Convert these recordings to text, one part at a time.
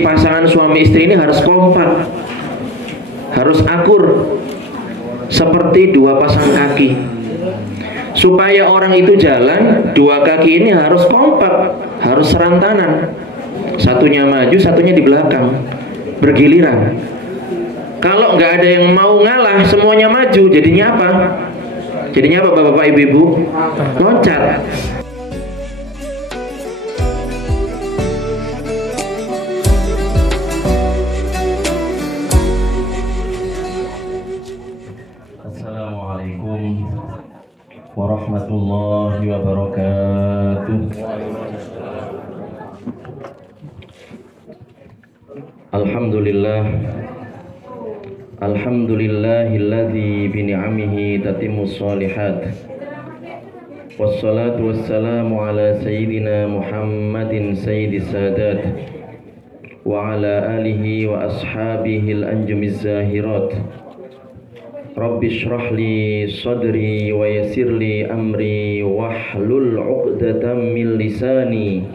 pasangan suami istri ini harus kompak, harus akur seperti dua pasang kaki. Supaya orang itu jalan, dua kaki ini harus kompak, harus serantanan, satunya maju, satunya di belakang, bergiliran. Kalau nggak ada yang mau ngalah, semuanya maju, jadinya apa? Jadinya apa, bapak-bapak, ibu-ibu? Loncat. Assalamualaikum warahmatullahi wabarakatuh. Alhamdulillah, alhamdulillahilladzi bini'amihi tatimmus shalihat. Wassalatu wassalamu ala sayyidina Muhammadin sayyidis sadat wa ala alihi wa ashabihi al-anjumiz zahirat. Rabbi shrah li sadri wa yassir li amri wahlul 'uqdatam min lisani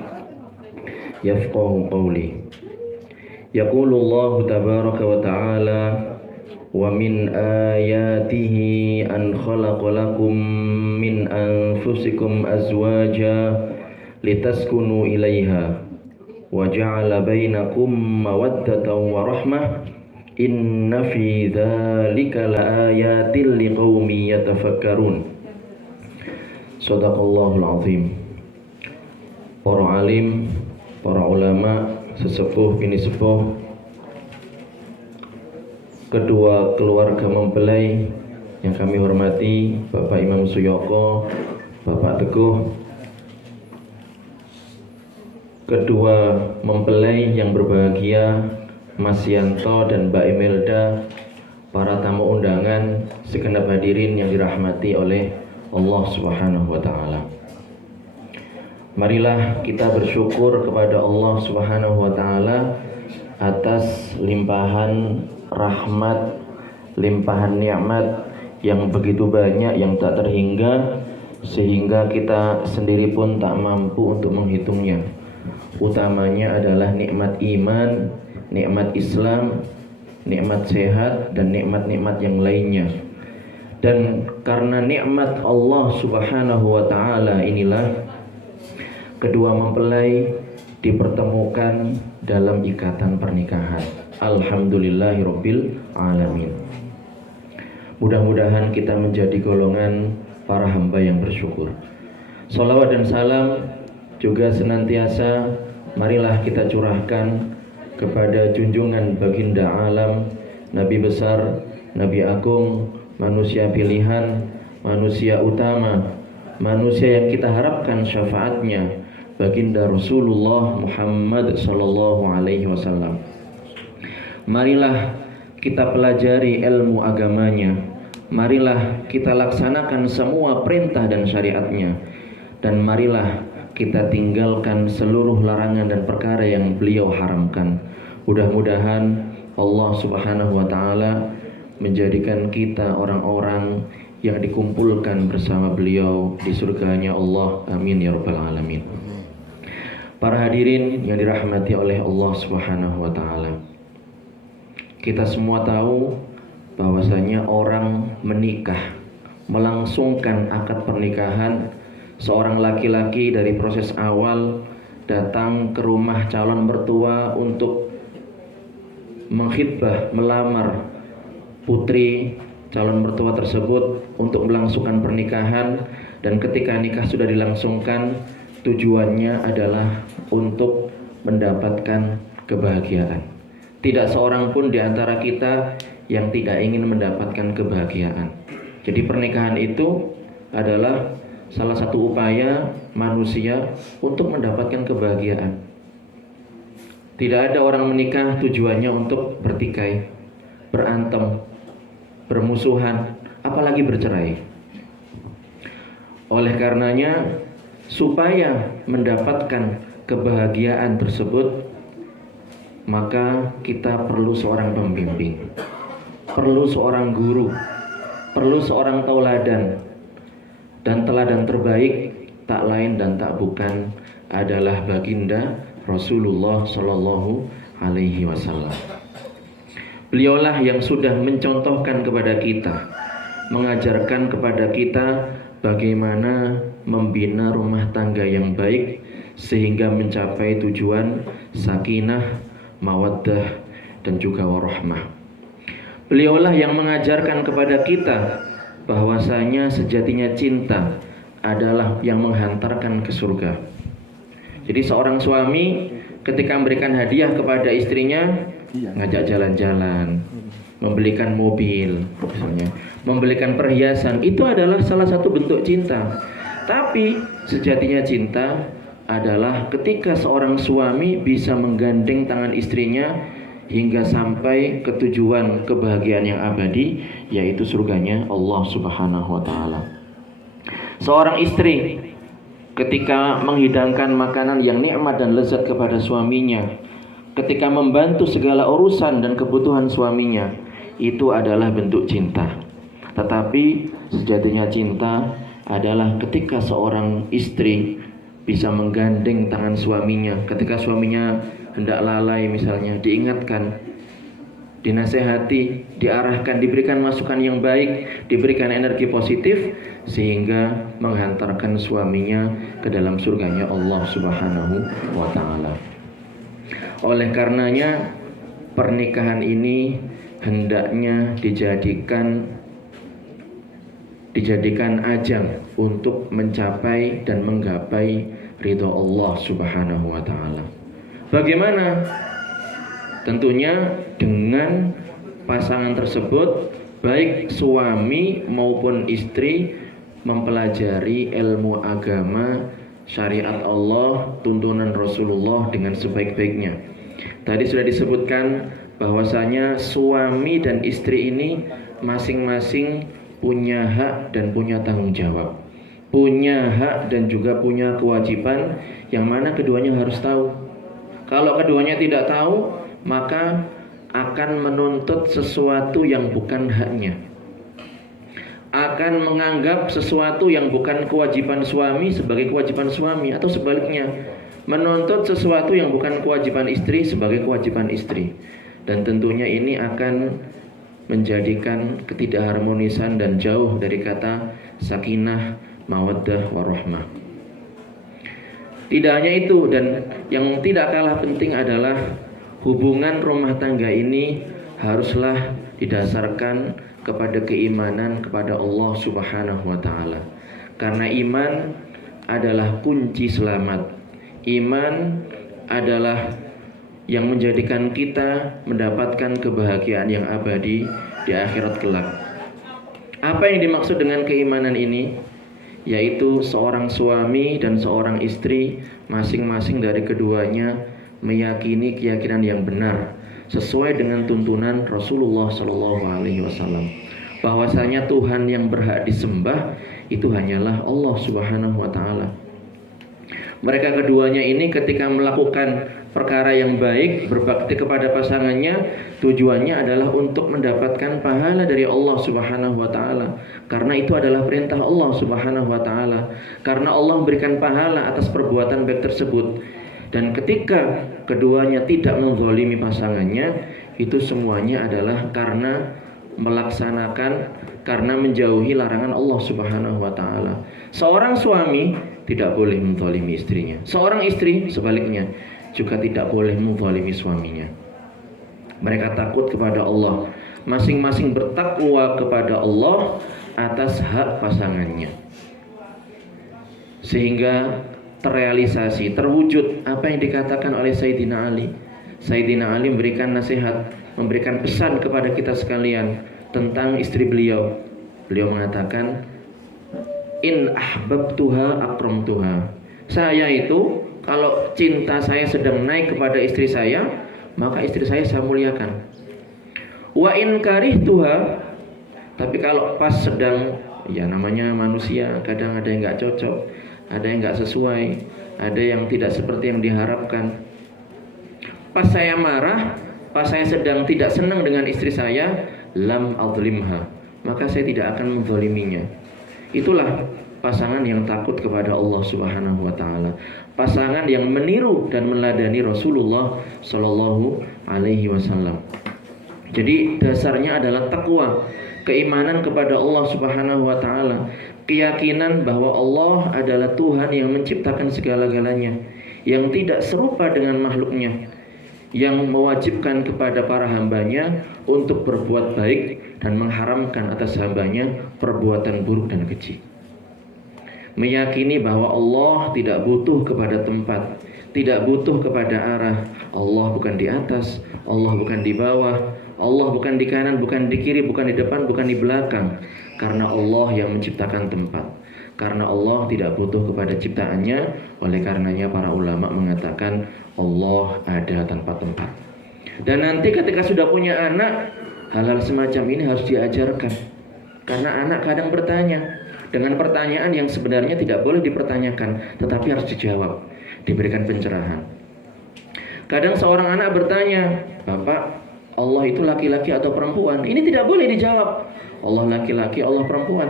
yafqahu qawli. Yaqulullahu tabaraka wa ta'ala wa min ayatihi an khalaqa lakum min anfusikum azwaja litaskunu ilaiha wa ja'ala bainakum mawaddatan wa rahmah. Inna fi dzalika laayatil liqaumin yatafakkarun. Shadaqallahul azim. Para alim, para ulama, sesepuh bini sepuh, kedua keluarga mempelai yang kami hormati, Bapak Imam Suyoko, Bapak Teguh, kedua mempelai yang berbahagia, Mas Yanto dan Mbak Imelda, para tamu undangan, segenap hadirin yang dirahmati oleh Allah Subhanahu wa ta'ala. Marilah kita bersyukur kepada Allah Subhanahu wa ta'ala atas limpahan rahmat, limpahan nikmat yang begitu banyak, yang tak terhingga, sehingga kita sendiri pun tak mampu untuk menghitungnya. Utamanya adalah nikmat iman, nikmat Islam, nikmat sehat, dan nikmat-nikmat yang lainnya. Dan karena nikmat Allah Subhanahu wa ta'ala inilah kedua mempelai dipertemukan dalam ikatan pernikahan. Alhamdulillahirabbil alamin. Mudah-mudahan kita menjadi golongan para hamba yang bersyukur. Shalawat dan salam juga senantiasa marilah kita curahkan kepada junjungan baginda alam, Nabi besar, Nabi agung, manusia pilihan, manusia utama, manusia yang kita harapkan syafaatnya, baginda Rasulullah Muhammad sallallahu alaihi wasallam. Marilah kita pelajari ilmu agamanya, marilah kita laksanakan semua perintah dan syariatnya, dan marilah kita tinggalkan seluruh larangan dan perkara yang beliau haramkan. Mudah-mudahan Allah Subhanahu wa ta'ala menjadikan kita orang-orang yang dikumpulkan bersama beliau di surganya Allah. Amin ya rabbal alamin. Para hadirin yang dirahmati oleh Allah Subhanahu wa ta'ala, kita semua tahu bahwasanya orang menikah, melangsungkan akad pernikahan, seorang laki-laki dari proses awal datang ke rumah calon mertua untuk mengkhitbah, melamar putri calon mertua tersebut untuk melangsungkan pernikahan, dan ketika nikah sudah dilangsungkan, tujuannya adalah untuk mendapatkan kebahagiaan. Tidak seorang pun di antara kita yang tidak ingin mendapatkan kebahagiaan. Jadi pernikahan itu adalah salah satu upaya manusia untuk mendapatkan kebahagiaan. Tidak ada orang menikah tujuannya untuk bertikai, berantem, bermusuhan, apalagi bercerai. Oleh karenanya, supaya mendapatkan kebahagiaan tersebut, maka kita perlu seorang pembimbing, perlu seorang guru, perlu seorang tauladan. Dan teladan terbaik tak lain dan tak bukan adalah baginda Rasulullah Shallallahu alaihi wasallam. Beliaulah yang sudah mencontohkan kepada kita, mengajarkan kepada kita bagaimana membina rumah tangga yang baik sehingga mencapai tujuan sakinah, mawaddah, dan juga warahmah. Beliaulah yang mengajarkan kepada kita bahwasanya sejatinya cinta adalah yang menghantarkan ke surga. Jadi seorang suami ketika memberikan hadiah kepada istrinya, ngajak jalan-jalan, membelikan mobil, misalnya, membelikan perhiasan, itu adalah salah satu bentuk cinta. Tapi sejatinya cinta adalah ketika seorang suami bisa menggandeng tangan istrinya hingga sampai ke tujuan kebahagiaan yang abadi, yaitu surganya Allah Subhanahu wa taala. Seorang istri ketika menghidangkan makanan yang nikmat dan lezat kepada suaminya, ketika membantu segala urusan dan kebutuhan suaminya, itu adalah bentuk cinta. Tetapi sejatinya cinta adalah ketika seorang istri bisa menggandeng tangan suaminya ketika suaminya hendak lalai, misalnya diingatkan, dinasehati, diarahkan, diberikan masukan yang baik, diberikan energi positif sehingga menghantarkan suaminya ke dalam surganya Allah Subhanahu wa taala. Oleh karenanya pernikahan ini hendaknya dijadikan ajang untuk mencapai dan menggapai ridho Allah Subhanahu wa taala. Bagaimana? Tentunya dengan pasangan tersebut, baik suami maupun istri, mempelajari ilmu agama, syariat Allah, tuntunan Rasulullah dengan sebaik-baiknya. Tadi sudah disebutkan bahwasanya suami dan istri ini masing-masing punya hak dan punya tanggung jawab, punya hak dan juga punya kewajiban yang mana keduanya harus tahu. Kalau keduanya tidak tahu, maka akan menuntut sesuatu yang bukan haknya, akan menganggap sesuatu yang bukan kewajiban suami sebagai kewajiban suami, atau sebaliknya, menuntut sesuatu yang bukan kewajiban istri sebagai kewajiban istri. Dan tentunya ini akan menjadikan ketidakharmonisan dan jauh dari kata sakinah, mawaddah, warahmah. Tidak hanya itu, dan yang tidak kalah penting adalah hubungan rumah tangga ini haruslah didasarkan kepada keimanan kepada Allah Subhanahu wa taala. Karena iman adalah kunci selamat. Iman adalah yang menjadikan kita mendapatkan kebahagiaan yang abadi di akhirat kelak. Apa yang dimaksud dengan keimanan ini? Yaitu seorang suami dan seorang istri masing-masing dari keduanya meyakini keyakinan yang benar sesuai dengan tuntunan Rasulullah SAW, bahwasanya Tuhan yang berhak disembah itu hanyalah Allah Subhanahu wa taala. Mereka keduanya ini ketika melakukan perkara yang baik, berbakti kepada pasangannya, tujuannya adalah untuk mendapatkan pahala dari Allah Subhanahu wa taala. Karena itu adalah perintah Allah Subhanahu wa taala. Karena Allah memberikan pahala atas perbuatan baik tersebut. Dan ketika keduanya tidak menzalimi pasangannya, itu semuanya adalah karena melaksanakan, karena menjauhi larangan Allah Subhanahu wa taala. Seorang suami tidak boleh menzalimi istrinya. Seorang istri sebaliknya juga tidak boleh menzalimi suaminya. Mereka takut kepada Allah, masing-masing bertakwa kepada Allah atas hak pasangannya, sehingga terrealisasi, terwujud apa yang dikatakan oleh Sayyidina Ali. Sayyidina Ali memberikan nasihat, memberikan pesan kepada kita sekalian tentang istri beliau. Beliau mengatakan, in ahbabtuha akramtuha. Saya itu kalau cinta saya sedang naik kepada istri saya, maka istri saya muliakan. Wa in karihtuha, tapi kalau pas sedang, ya namanya manusia, kadang ada yang nggak cocok, ada yang nggak sesuai, ada yang tidak seperti yang diharapkan. Pas saya marah, pas saya sedang tidak senang dengan istri saya, lam adzlimha, maka saya tidak akan menzaliminya. Itulah pasangan yang takut kepada Allah Subhanahu wa taala. pasangan yang meniru dan meladani Rasulullah Shallallahu Alaihi Wasallam. Jadi dasarnya adalah takwa, keimanan kepada Allah Subhanahu Wa Taala, keyakinan bahwa Allah adalah Tuhan yang menciptakan segala-galanya, yang tidak serupa dengan makhluknya, yang mewajibkan kepada para hambanya untuk berbuat baik dan mengharamkan atas hambanya perbuatan buruk dan keji. Meyakini bahwa Allah tidak butuh kepada tempat, tidak butuh kepada arah. Allah bukan di atas, Allah bukan di bawah, Allah bukan di kanan, bukan di kiri, bukan di depan, bukan di belakang. Karena Allah yang menciptakan tempat. Karena Allah tidak butuh kepada ciptaannya. Oleh karenanya para ulama mengatakan Allah ada tanpa tempat. Dan nanti ketika sudah punya anak, hal-hal semacam ini harus diajarkan. Karena anak kadang bertanya dengan pertanyaan yang sebenarnya tidak boleh dipertanyakan, tetapi harus dijawab, diberikan pencerahan. Kadang seorang anak bertanya, "Bapak, Allah itu laki-laki atau perempuan?" Ini tidak boleh dijawab, Allah laki-laki, Allah perempuan.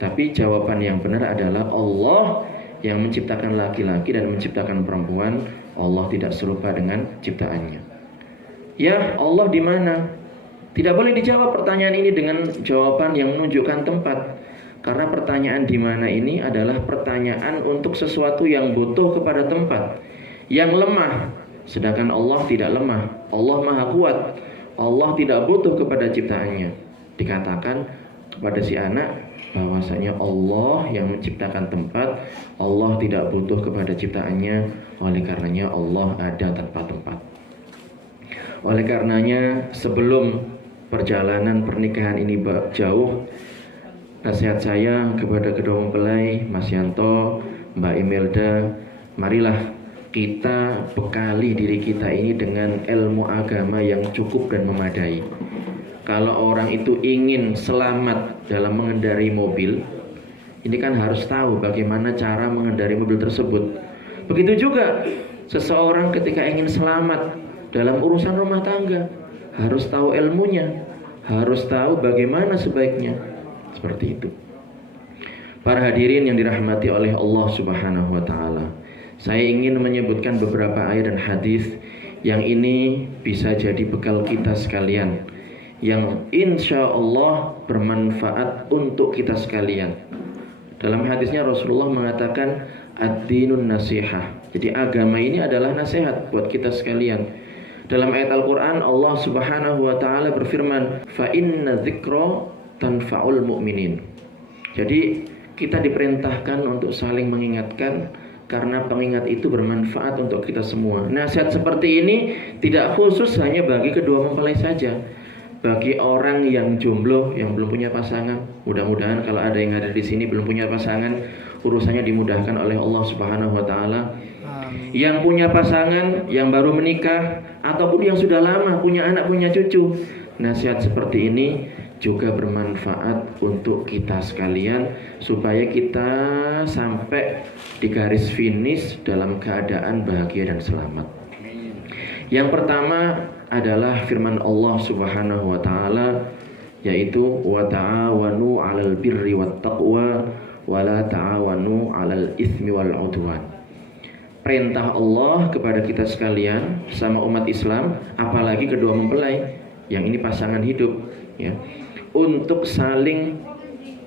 Tapi jawaban yang benar adalah Allah yang menciptakan laki-laki dan menciptakan perempuan. Allah tidak serupa dengan ciptaannya. Ya, Allah di mana? Tidak boleh dijawab pertanyaan ini dengan jawaban yang menunjukkan tempat. Karena pertanyaan di mana ini adalah pertanyaan untuk sesuatu yang butuh kepada tempat, yang lemah. Sedangkan Allah tidak lemah, Allah maha kuat, Allah tidak butuh kepada ciptaannya. Dikatakan kepada si anak bahwasanya Allah yang menciptakan tempat, Allah tidak butuh kepada ciptaannya. Oleh karenanya Allah ada tanpa tempat. Oleh karenanya sebelum perjalanan pernikahan ini jauh, nasihat saya kepada kedua mempelai, Mas Yanto, Mbak Imelda, marilah kita bekali diri kita ini dengan ilmu agama yang cukup dan memadai. Kalau orang itu ingin selamat dalam mengendarai mobil, ini kan harus tahu bagaimana cara mengendarai mobil tersebut. Begitu juga seseorang ketika ingin selamat dalam urusan rumah tangga, harus tahu ilmunya, harus tahu bagaimana sebaiknya. Seperti itu. Para hadirin yang dirahmati oleh Allah Subhanahu wa taala, saya ingin menyebutkan beberapa ayat dan hadis yang ini bisa jadi bekal kita sekalian, yang insya Allah bermanfaat untuk kita sekalian. Dalam hadisnya Rasulullah mengatakan ad-dinun nasihah. Jadi agama ini adalah nasihat buat kita sekalian. Dalam ayat Al-Quran Allah Subhanahu wa taala berfirman, fa inna dzikra tanfa'ul mu'minin. Jadi kita diperintahkan untuk saling mengingatkan, karena pengingat itu bermanfaat untuk kita semua. Nasihat seperti ini tidak khusus hanya bagi kedua mempelai saja, bagi orang yang jomblo, yang belum punya pasangan. Mudah-mudahan kalau ada yang ada di sini belum punya pasangan, urusannya dimudahkan oleh Allah Subhanahu wa taala. Yang punya pasangan, yang baru menikah, ataupun yang sudah lama punya anak, punya cucu, nasihat seperti ini juga bermanfaat untuk kita sekalian, supaya kita sampai di garis finish dalam keadaan bahagia dan selamat. Yang pertama adalah firman Allah Subhanahu wa taala, yaitu wa ta'awanu 'alal birri wat taqwa wa la ta'awanu 'alal itsmi wal 'udwan. Perintah Allah kepada kita sekalian sama umat Islam, apalagi kedua mempelai yang ini pasangan hidup, ya, untuk saling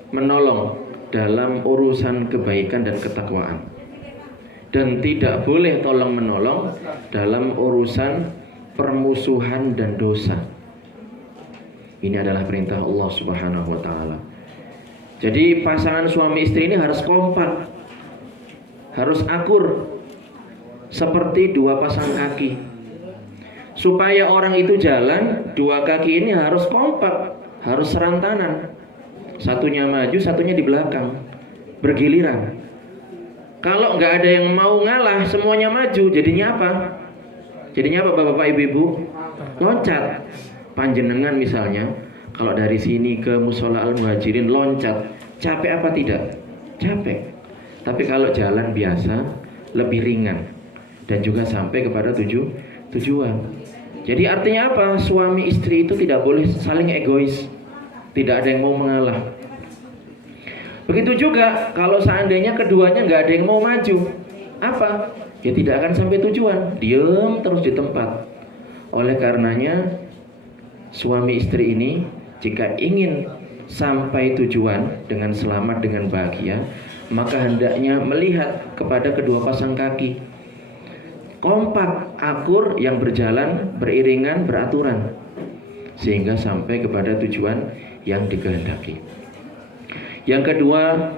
menolong dalam urusan kebaikan dan ketakwaan, dan tidak boleh tolong menolong dalam urusan permusuhan dan dosa. Ini adalah perintah Allah Subhanahu wa taala. Jadi pasangan suami istri ini harus kompak, harus akur seperti dua pasang kaki. Supaya orang itu jalan, dua kaki ini harus kompak, harus serantanan. Satunya maju, satunya di belakang, bergiliran. Kalau nggak ada yang mau ngalah, semuanya maju, jadinya apa? Jadinya apa bapak-bapak ibu-ibu? Loncat. Panjenengan misalnya, kalau dari sini ke Musola Al-Muhajirin loncat, capek apa tidak? Capek. Tapi kalau jalan biasa, lebih ringan dan juga sampai kepada tujuan. Jadi artinya apa? Suami istri itu tidak boleh saling egois, tidak ada yang mau mengalah. Begitu juga kalau seandainya keduanya nggak ada yang mau maju, apa? ya tidak akan sampai tujuan, diam terus di tempat. Oleh karenanya suami istri ini jika ingin sampai tujuan dengan selamat, dengan bahagia, maka hendaknya melihat kepada kedua pasang kaki, kompak, akur, yang berjalan beriringan, beraturan, sehingga sampai kepada tujuan yang dikehendaki. Yang kedua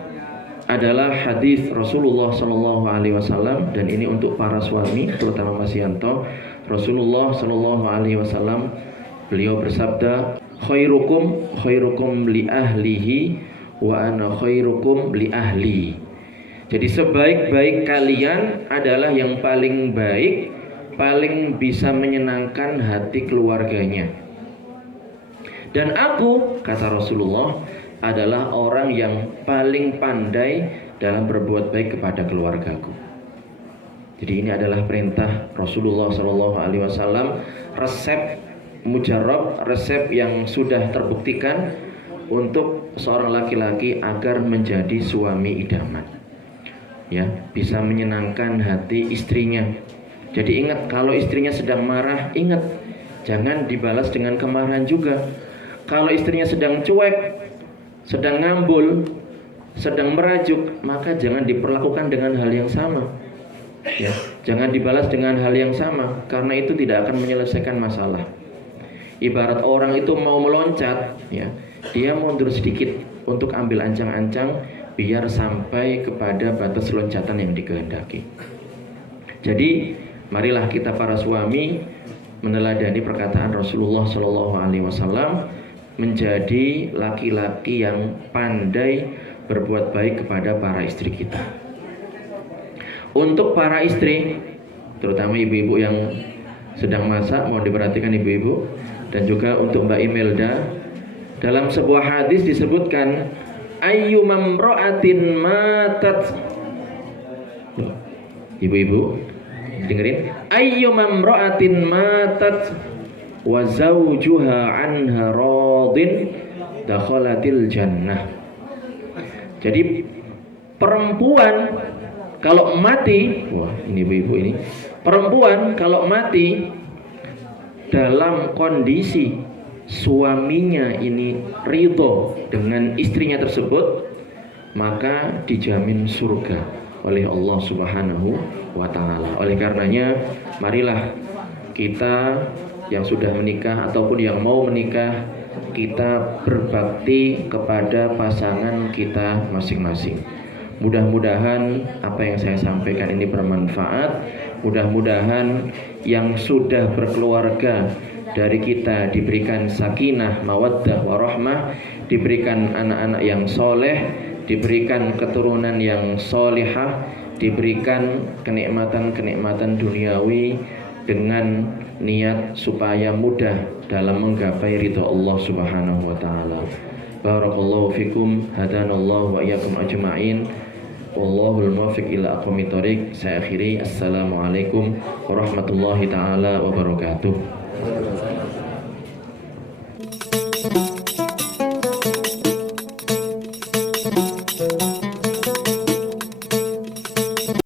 adalah hadis Rasulullah Shallallahu Alaihi Wasallam, dan ini untuk para suami, terutama Mas Yanto. Rasulullah Shallallahu Alaihi Wasallam, beliau bersabda, khairukum li ahlihi wa ana khairukum li ahli. Jadi sebaik-baik kalian adalah yang paling baik, paling bisa menyenangkan hati keluarganya. Dan aku, kata Rasulullah, adalah orang yang paling pandai dalam berbuat baik kepada keluargaku. Jadi ini adalah perintah Rasulullah SAW, resep mujarab, resep yang sudah terbuktikan untuk seorang laki-laki agar menjadi suami idaman, ya, bisa menyenangkan hati istrinya. Jadi ingat, kalau istrinya sedang marah, ingat, jangan dibalas dengan kemarahan juga. Kalau istrinya sedang cuek, sedang ngambul, sedang merajuk, maka jangan diperlakukan dengan hal yang sama, ya, jangan dibalas dengan hal yang sama, karena itu tidak akan menyelesaikan masalah. Ibarat orang itu mau meloncat, ya, dia mundur sedikit untuk ambil ancang-ancang biar sampai kepada batas loncatan yang dikehendaki. Jadi marilah kita para suami meneladani perkataan Rasulullah SAW, menjadi laki-laki yang pandai berbuat baik kepada para istri kita. Untuk para istri, terutama ibu-ibu yang sedang masak, mohon diperhatikan ibu-ibu, dan juga untuk Mbak Imelda, dalam sebuah hadis disebutkan, ayyumamra'atin matat, ibu-ibu dengerin, ayyumamra'atin matat wa zawjuha anha radin dakhalatil jannah. Jadi perempuan kalau mati, wah ini ibu-ibu ini, perempuan kalau mati dalam kondisi suaminya ini ridho dengan istrinya tersebut, maka dijamin surga oleh Allah Subhanahu wa Ta'ala. Oleh karenanya, marilah kita yang sudah menikah ataupun yang mau menikah, kita berbakti kepada pasangan kita masing-masing. Mudah-mudahan apa yang saya sampaikan ini bermanfaat. Mudah-mudahan yang sudah berkeluarga dari kita diberikan sakinah, mawaddah, warahmah, diberikan anak-anak yang soleh, diberikan keturunan yang solihah, diberikan kenikmatan-kenikmatan duniawi dengan niat supaya mudah dalam menggapai ridha Allah Subhanahu wa Ta'ala. Barakallahu fikum, hadanallahu wa iyyakum ajma'in. Wallahul muwaffiq ila aqwamit thoriq. Saya akhiri, assalamualaikum warahmatullahi taala wabarakatuh.